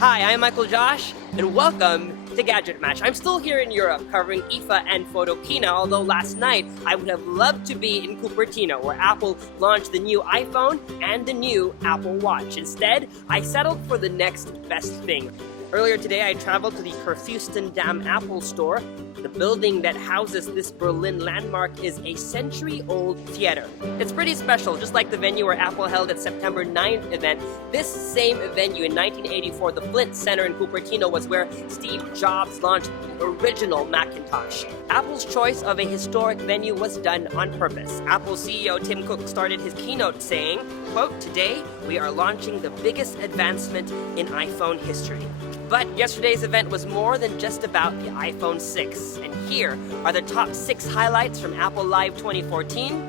Hi, I'm Michael Josh, and welcome to GadgetMatch. I'm still here in Europe covering IFA and Photokina, although last night I would have loved to be in Cupertino, where Apple launched the new iPhone and the new Apple Watch. Instead, I settled for the next best thing. Earlier today, I traveled to the Kurfürstendamm Apple store. The building that houses this Berlin landmark is a century-old theater. It's pretty special, just like the venue where Apple held its September 9th event. This same venue in 1984, the Flint Center in Cupertino, was where Steve Jobs launched the original Macintosh. Apple's choice of a historic venue was done on purpose. Apple CEO Tim Cook started his keynote saying, quote, "Today, we are launching the biggest advancement in iPhone history." But yesterday's event was more than just about the iPhone 6. And here are the top 6 highlights from Apple Live 2014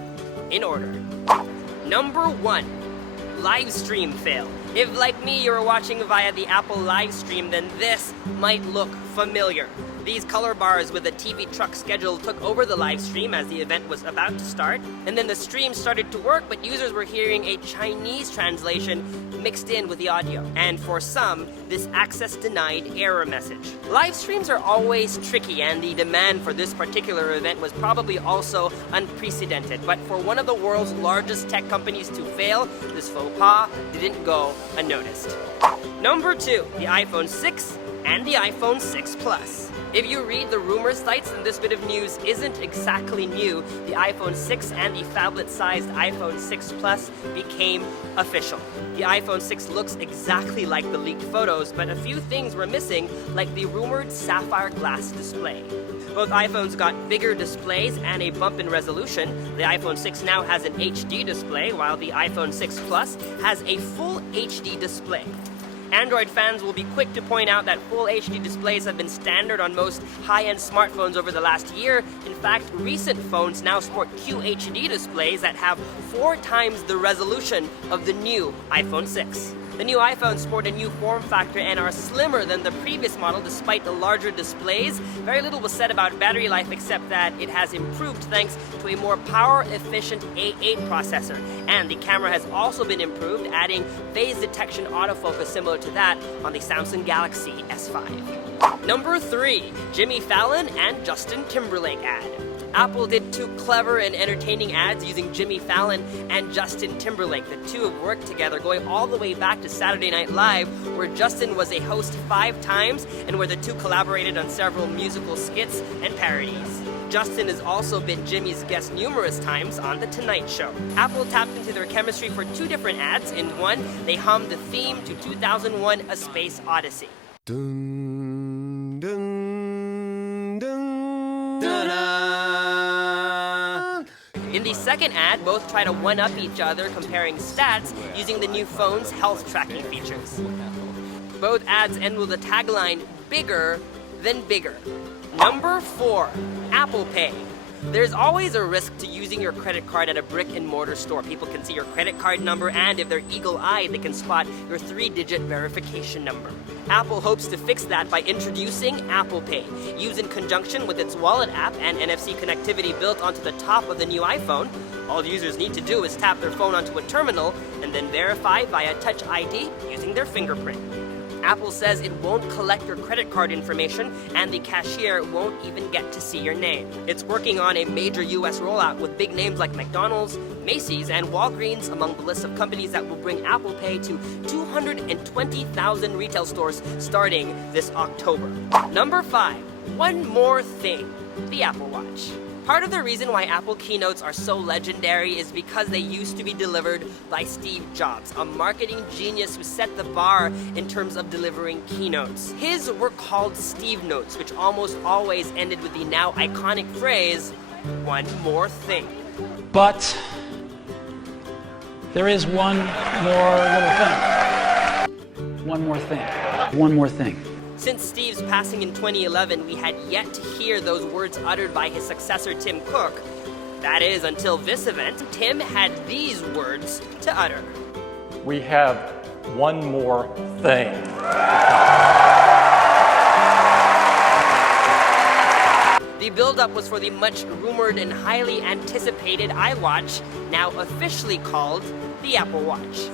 in order. Number 1, live stream fail. If, like me, you were watching via the Apple live stream, then this might look familiar. These color bars with the TV truck schedule took over the live stream as the event was about to start, and then the stream started to work, but users were hearing a Chinese translation mixed in with the audio. And for some, this access denied error message. Live streams are always tricky, and the demand for this particular event was probably also unprecedented. But for one of the world's largest tech companies to fail, this faux pas didn't go unnoticed. Number 2, the iPhone 6 and the iPhone 6 Plus. If you read the rumor sites, then this bit of news isn't exactly new. The iPhone 6 and the phablet-sized iPhone 6 Plus became official. The iPhone 6 looks exactly like the leaked photos, but a few things were missing, like the rumored sapphire glass display. Both iPhones got bigger displays and a bump in resolution. The iPhone 6 now has an HD display, while the iPhone 6 Plus has a full HD display. Android fans will be quick to point out that full HD displays have been standard on most high-end smartphones over the last year. In fact, recent phones now sport QHD displays that have 4 times the resolution of the new iPhone 6. The new iPhones sport a new form factor and are slimmer than the previous model despite the larger displays. Very little was said about battery life except that it has improved thanks to a more power-efficient A8 processor. And the camera has also been improved, adding phase detection autofocus similar to that on the Samsung Galaxy S5. Number 3, Jimmy Fallon and Justin Timberlake ad. Apple did 2 clever and entertaining ads using Jimmy Fallon and Justin Timberlake. The two have worked together going all the way back to Saturday Night Live, where Justin was a host 5 times and where the two collaborated on several musical skits and parodies. Justin has also been Jimmy's guest numerous times on The Tonight Show. Apple tapped into their chemistry for 2 different ads. In one, they hummed the theme to 2001: A Space Odyssey. Dun, dun, dun, dun. In the second ad, both try to one-up each other, comparing stats using the new phone's health tracking features. Both ads end with the tagline, "Bigger than bigger." Number 4, Apple Pay. There's always a risk to using your credit card at a brick-and-mortar store. People can see your credit card number, and if they're eagle-eyed, they can spot your 3-digit verification number. Apple hopes to fix that by introducing Apple Pay. Used in conjunction with its wallet app and NFC connectivity built onto the top of the new iPhone, all users need to do is tap their phone onto a terminal and then verify via Touch ID using their fingerprint. Apple says it won't collect your credit card information, and the cashier won't even get to see your name. It's working on a major US rollout with big names like McDonald's, Macy's, and Walgreens among the list of companies that will bring Apple Pay to 220,000 retail stores starting this October. Number 5, one more thing, the Apple Watch. Part of the reason why Apple keynotes are so legendary is because they used to be delivered by Steve Jobs, a marketing genius who set the bar in terms of delivering keynotes. His were called Steve Notes, which almost always ended with the now iconic phrase, "One more thing." But there is one more little thing. One more thing. One more thing. Since Steve's passing in 2011, we had yet to hear those words uttered by his successor, Tim Cook. That is, until this event, Tim had these words to utter. We have one more thing. The build-up was for the much-rumored and highly anticipated iWatch, now officially called the Apple Watch.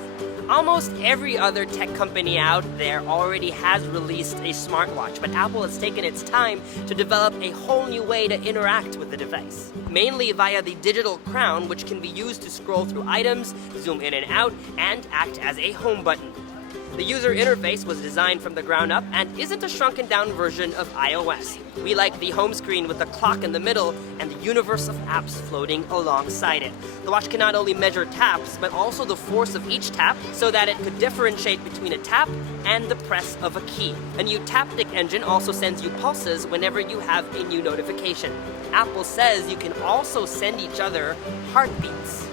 Almost every other tech company out there already has released a smartwatch, but Apple has taken its time to develop a whole new way to interact with the device. Mainly via the digital crown, which can be used to scroll through items, zoom in and out, and act as a home button. The user interface was designed from the ground up and isn't a shrunken down version of iOS. We like the home screen with the clock in the middle and the universe of apps floating alongside it. The watch can not only measure taps, but also the force of each tap so that it could differentiate between a tap and the press of a key. A new Taptic engine also sends you pulses whenever you have a new notification. Apple says you can also send each other heartbeats.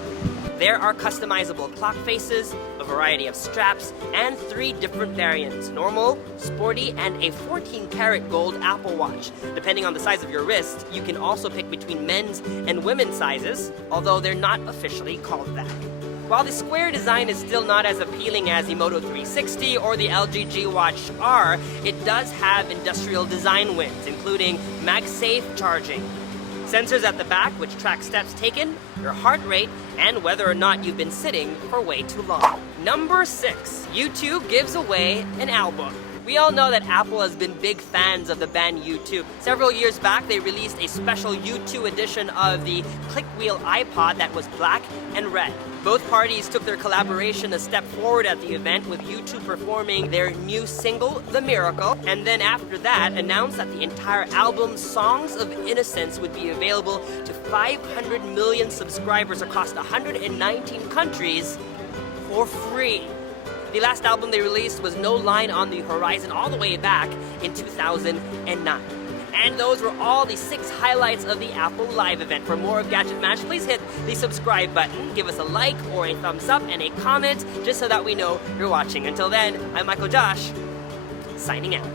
There are customizable clock faces, a variety of straps, and 3 different variants: normal, sporty, and a 14-karat gold Apple Watch. Depending on the size of your wrist, you can also pick between men's and women's sizes, although they're not officially called that. While the square design is still not as appealing as the Moto 360 or the LG G Watch R, it does have industrial design wins, including MagSafe charging, sensors at the back which track steps taken, your heart rate, and whether or not you've been sitting for way too long. Number 6. U2 gives away an album. We all know that Apple has been big fans of the band U2. Several years back, they released a special U2 edition of the Clickwheel iPod that was black and red. Both parties took their collaboration a step forward at the event, with U2 performing their new single, The Miracle, and then after that announced that the entire album, Songs of Innocence, would be available to 500 million subscribers across 119 countries for free. The last album they released was No Line on the Horizon, all the way back in 2009. And those were all the 6 highlights of the Apple Live event. For more of Gadget Match, please hit the subscribe button, give us a like or a thumbs up and a comment, just so that we know you're watching. Until then, I'm Michael Josh, signing out.